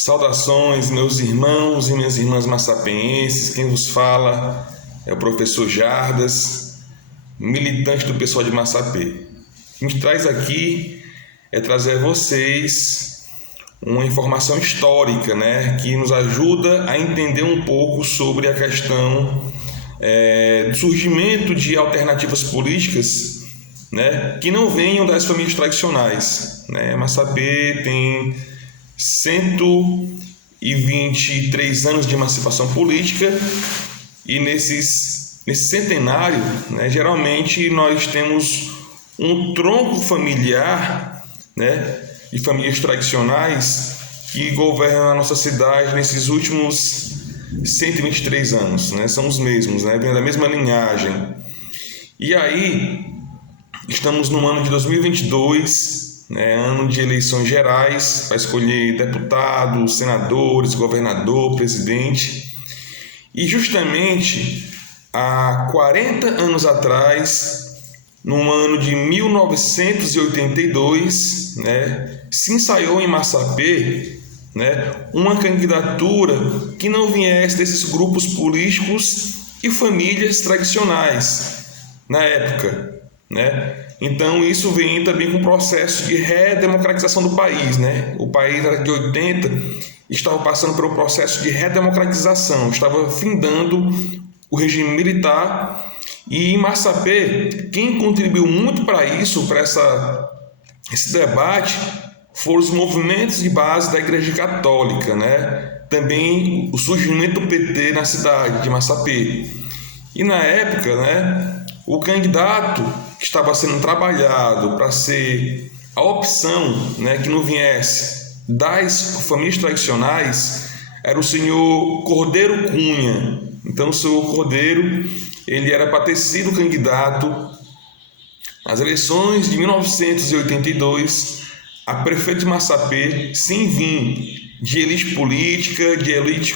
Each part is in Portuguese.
Saudações, meus irmãos e minhas irmãs maçapenenses. Quem vos fala é o professor Jardas, militante do pessoal de Massapê. O que nos traz aqui é trazer a vocês uma informação histórica, que nos ajuda a entender um pouco sobre a questão do surgimento de alternativas políticas, que não venham das famílias tradicionais. Massapê tem 123 anos de emancipação política e nesse centenário, geralmente nós temos um tronco familiar, de famílias tradicionais que governam a nossa cidade nesses últimos 123 anos, são os mesmos, vêm da mesma linhagem. E aí, estamos no ano de 2022, ano de eleições gerais, para escolher deputados, senadores, governador, presidente. E justamente há 40 anos atrás, no ano de 1982, se ensaiou em Massapê, uma candidatura que não viesse desses grupos políticos e famílias tradicionais na época, Então isso vem também com o processo de redemocratização do país, O país na década de 80 estava passando por um processo de redemocratização, estava findando o regime militar. E em Massapê, quem contribuiu muito para isso, para esse debate, foram os movimentos de base da Igreja Católica, Também o surgimento do PT na cidade de Massapê. E na época, o candidato que estava sendo trabalhado para ser a opção, que não viesse das famílias tradicionais, era o senhor Cordeiro Cunha. Então o senhor Cordeiro, ele era para ter sido candidato às eleições de 1982 a prefeito de Massapê, sem vir de elite política, de elite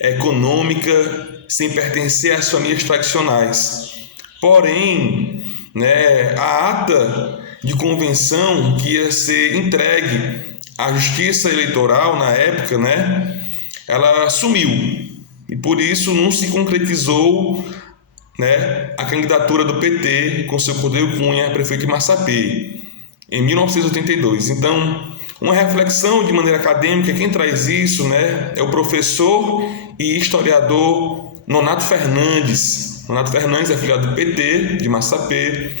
econômica, sem pertencer às famílias tradicionais. Porém, a ata de convenção que ia ser entregue à Justiça Eleitoral na época, ela sumiu. E por isso não se concretizou a candidatura do PT com seu Cordeiro Cunha a prefeito de Massapê, em 1982. Então, uma reflexão de maneira acadêmica, quem traz isso é o professor e historiador Nonato Fernandes. Nonato Fernandes é filiado do PT de Massapê,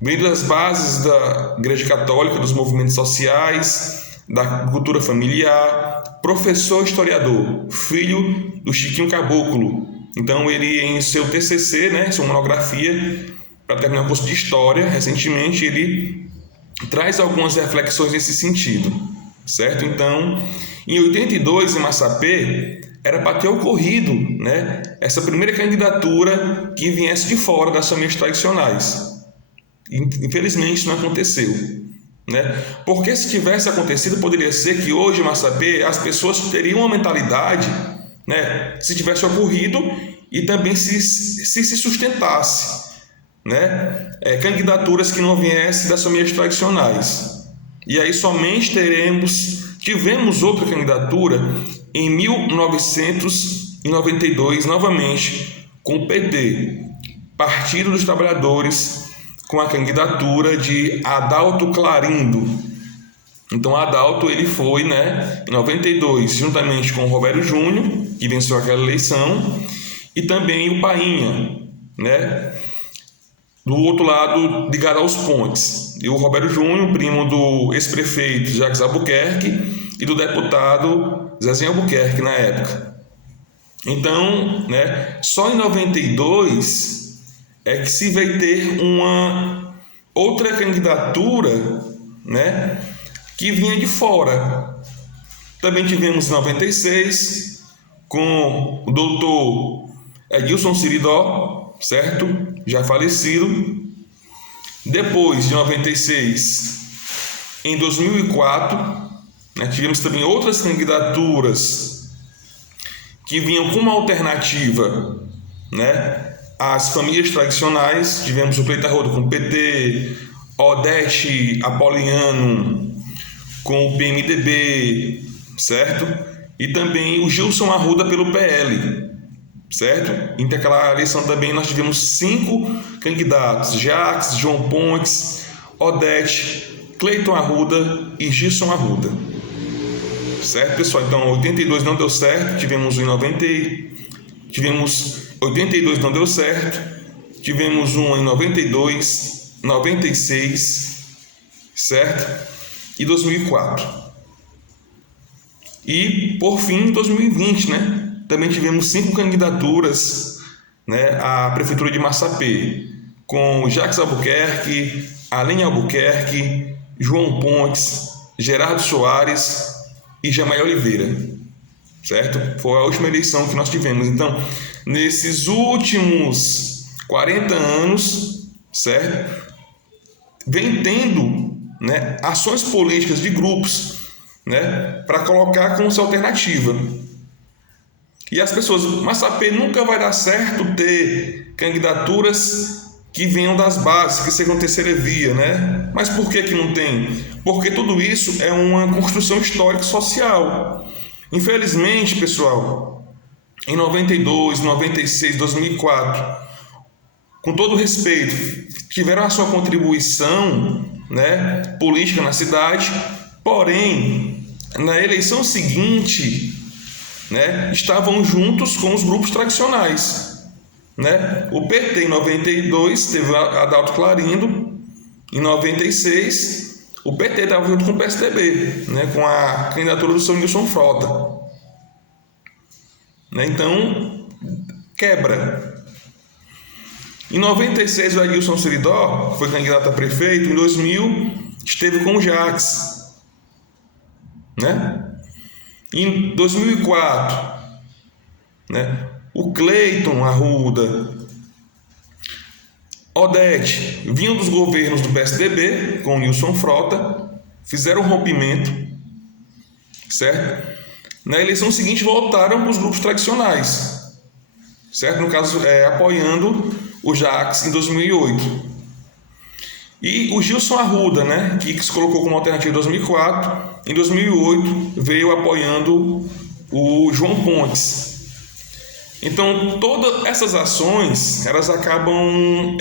veio das bases da Igreja Católica, dos movimentos sociais, da cultura familiar, professor historiador, filho do Chiquinho Caboclo. Então ele, em seu TCC, sua monografia, para terminar o curso de História, recentemente, ele traz algumas reflexões nesse sentido, certo? Então, em 82, em Massapê, era para ter ocorrido, essa primeira candidatura que viesse de fora das famílias tradicionais. Infelizmente, isso não aconteceu, Porque se tivesse acontecido, poderia ser que hoje em Massapê as pessoas teriam uma mentalidade, se tivesse ocorrido e também se sustentasse, candidaturas que não viessem das famílias tradicionais. E aí somente tivemos outra candidatura em 1992, novamente, com o PT, Partido dos Trabalhadores, com a candidatura de Adalto Clarindo. Então Adalto, ele foi, em 92, juntamente com o Roberto Júnior, que venceu aquela eleição, e também o Painha, do outro lado, ligado aos Pontes. E o Roberto Júnior, primo do ex-prefeito Jacques Albuquerque e do deputado Zezinho Albuquerque na época. Então, só em 92 é que se vai ter uma outra candidatura, que vinha de fora. Também tivemos em 96 com o doutor Edilson Siridó, certo? Já falecido. Depois de 96, em 2004, tivemos também outras candidaturas que vinham com uma alternativa, às famílias tradicionais. Tivemos o Cleiton Arruda com o PT, Odete Apoliano com o PMDB, certo? E também o Gilson Arruda pelo PL, certo? Entre aquela eleição também nós tivemos 5 candidatos: Jacques, João Pontes, Odete, Cleiton Arruda e Gilson Arruda. Certo, pessoal? Então, 82 não deu certo, tivemos 82 não deu certo, tivemos um em 92, 96, certo? E 2004. E, por fim, 2020, né? Também tivemos 5 candidaturas, né, à Prefeitura de Massapê, com Jacques Albuquerque, Aline Albuquerque, João Pontes, Gerardo Soares e Jamael Oliveira, certo? Foi a última eleição que nós tivemos. Então, nesses últimos 40 anos, certo? Vem tendo, né, ações políticas de grupos, né, para colocar como sua alternativa. E as pessoas, Massapê nunca vai dar certo ter candidaturas que venham das bases, que sejam terceira via, né? Mas por que não tem? Porque tudo isso é uma construção histórica e social. Infelizmente, pessoal, em 92, 96, 2004, com todo respeito, tiveram a sua contribuição, né, política na cidade, porém, na eleição seguinte, né, estavam juntos com os grupos tradicionais. Né? O PT em 92 teve Adalto Clarindo, em 96 o PT estava junto com o PSDB, né, com a candidatura do São Nilson Frota, né? Então quebra. Em 96 o Adilson Seridó foi candidato a prefeito, em 2000 esteve com o Jacques, né? Em 2004, né, o Cleiton Arruda, Odete, vinham dos governos do PSDB, com o Nilson Frota, fizeram um rompimento, certo? Na eleição seguinte voltaram para os grupos tradicionais, certo? No caso, apoiando o Jacques em 2008. E o Gilson Arruda, né, que se colocou como alternativa em 2004, em 2008 veio apoiando o João Pontes. Então, todas essas ações, elas acabam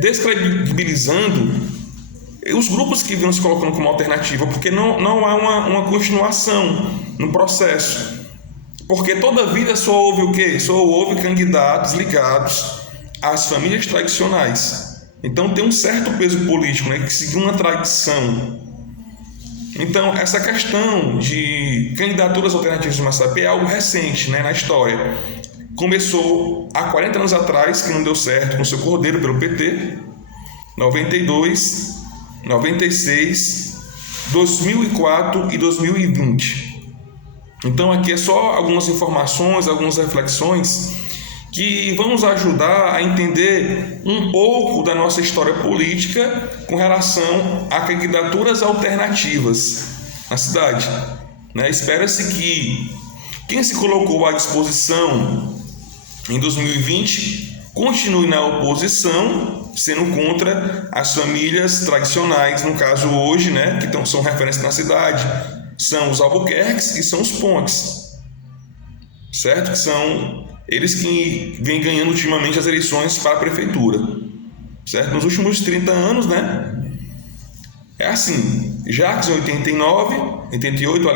descredibilizando os grupos que vinham se colocando como alternativa, porque não há uma continuação no processo. Porque toda vida só houve o quê? Só houve candidatos ligados às famílias tradicionais. Então, tem um certo peso político, né, que seguiu uma tradição. Então, essa questão de candidaturas alternativas de Massapê é algo recente, né, na história. Começou há 40 anos atrás, que não deu certo com o seu Cordeiro pelo PT, 92, 96, 2004 e 2020. Então aqui é só algumas informações, algumas reflexões que vão nos ajudar a entender um pouco da nossa história política com relação a candidaturas alternativas na cidade, né? Espera-se que quem se colocou à disposição em 2020 continue na oposição, sendo contra as famílias tradicionais, no caso hoje, né, que são referência na cidade, são os Albuquerques e são os Pontes, certo? Que são eles que vêm ganhando ultimamente as eleições para a prefeitura, certo? Nos últimos 30 anos, né, é assim: Jacques em 88,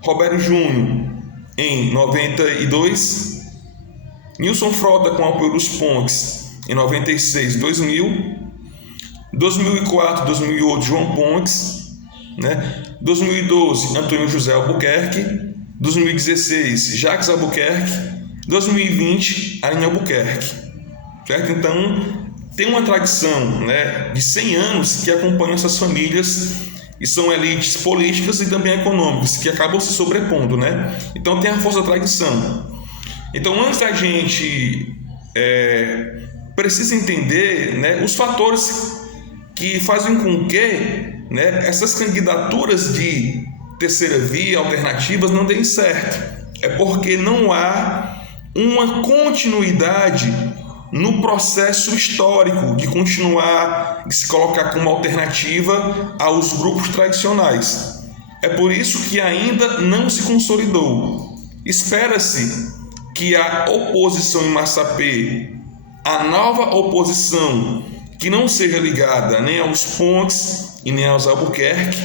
Roberto Júnior em 92, Nilson Frota com apoio dos Pontes em 96, 2000, 2004, 2008 João Pontes, né? 2012 Antônio José Albuquerque, 2016 Jacques Albuquerque, 2020 Aline Albuquerque, certo? Então tem uma tradição, né, de 100 anos que acompanha essas famílias e são elites políticas e também econômicas que acabam se sobrepondo, né? Então tem a força da tradição. Então, antes da gente precisa entender, né, os fatores que fazem com que, né, essas candidaturas de terceira via, alternativas, não deem certo. É porque não há uma continuidade no processo histórico de continuar, de se colocar como alternativa aos grupos tradicionais. É por isso que ainda não se consolidou. Espera-se que a oposição em Massapê, a nova oposição que não seja ligada nem aos Pontes e nem aos Albuquerque,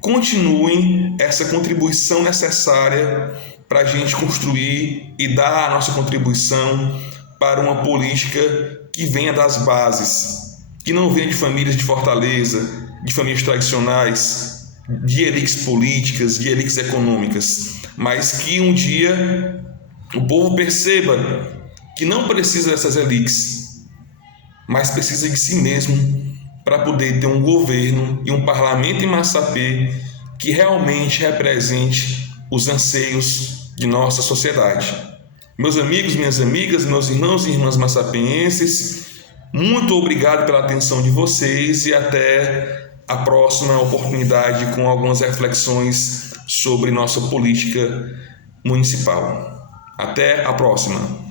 continuem essa contribuição necessária para a gente construir e dar a nossa contribuição para uma política que venha das bases, que não venha de famílias de Fortaleza, de famílias tradicionais, de elites políticas, de elites econômicas, mas que um dia o povo perceba que não precisa dessas elites, mas precisa de si mesmo para poder ter um governo e um parlamento em Massapê que realmente represente os anseios de nossa sociedade. Meus amigos, minhas amigas, meus irmãos e irmãs massapenhenses, muito obrigado pela atenção de vocês e até a próxima oportunidade com algumas reflexões sobre nossa política municipal. Até a próxima!